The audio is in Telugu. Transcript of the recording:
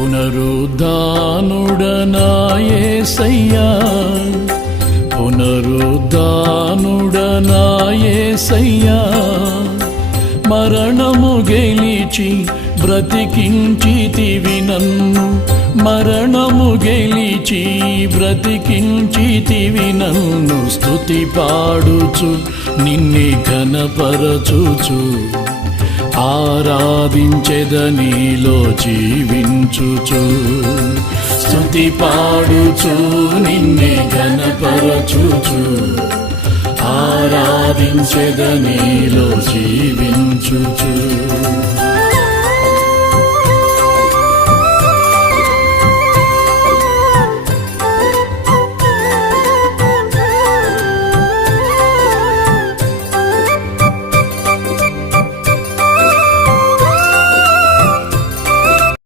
పునరుద్ధానుడనా యేసయ్యా, పునరుద్ధానుడనా యేసయ్యా, మరణము గెలిచి బ్రతికించితివి నన్ను, మరణము గెలిచి బ్రతికించితివి నన్ను. స్తుతి పాడుచు నిన్నే ఘనపరచుచు, ఆరాధించెదనీలో జీవించుచు. స్తుతి పాడుచు నిన్నే ఘనపరచుచు, ఆరాధించెదనీలో జీవించుచు.